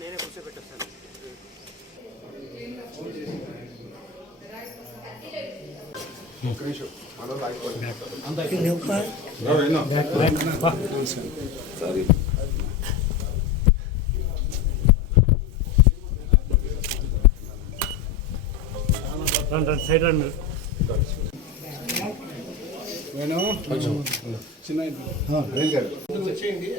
నేనే కూర్చోబెట్టేస్తాను ఒక్క నిమిషం సారీ సైడ్ రండి రైలు గారు. మీడియా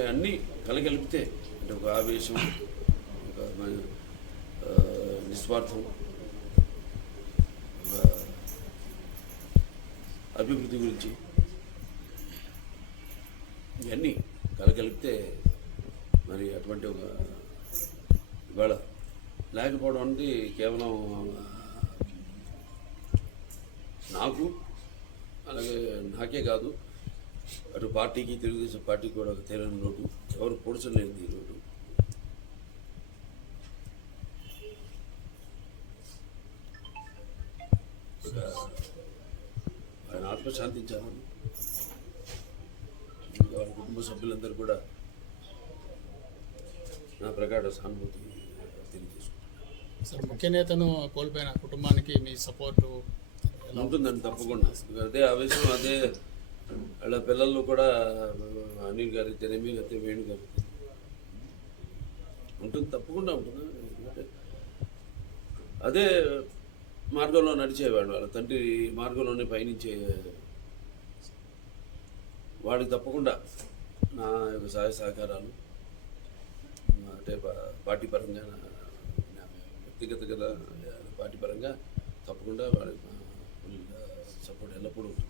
మీడియా అన్నీ కలగలిపితే అంటే ఒక ఆవేశం ఒక నిస్వార్థం ఒక అభివృద్ధి గురించి ఇవన్నీ కలగలిపితే మరి అటువంటి ఒక ఇవాళ లేకపోవడం అనేది కేవలం నాకు అలాగే నాకే కాదు. అటు పార్టీకి తెలుగుదేశం పార్టీకి కూడా ఒక తేలని లోటు. ఎవరు పొడిచలేనిది ఈ లోటు. ఆయన ఆత్మ శాంతించాలని ఇంకా వాళ్ళ కుటుంబ సభ్యులందరూ కూడా నా ప్రకార సానుభూతి తెలియజేసుకుంటాను సార్ ముఖ్య నేతను కోల్పోయిన కుటుంబానికి మీ సపోర్టు ఉంటుందండి తప్పకుండా. అదే ఆవేశం అదే వాళ్ళ పిల్లలు కూడా అనిల్ గారి తెరమి అయితే వేణు గారు. ఉంటుంది తప్పకుండా ఉంటుంది. అదే మార్గంలో నడిచేవాడు వాళ్ళ తండ్రి మార్గంలోనే పయనించే వాడికి తప్పకుండా నా యొక్క సహాయ సహకారాలు అంటే పార్టీ పరంగా నా వ్యక్తిగత పార్టీ పరంగా తప్పకుండా వాడి సపోర్ట్ ఎల్లప్పుడూ ఉంటుంది.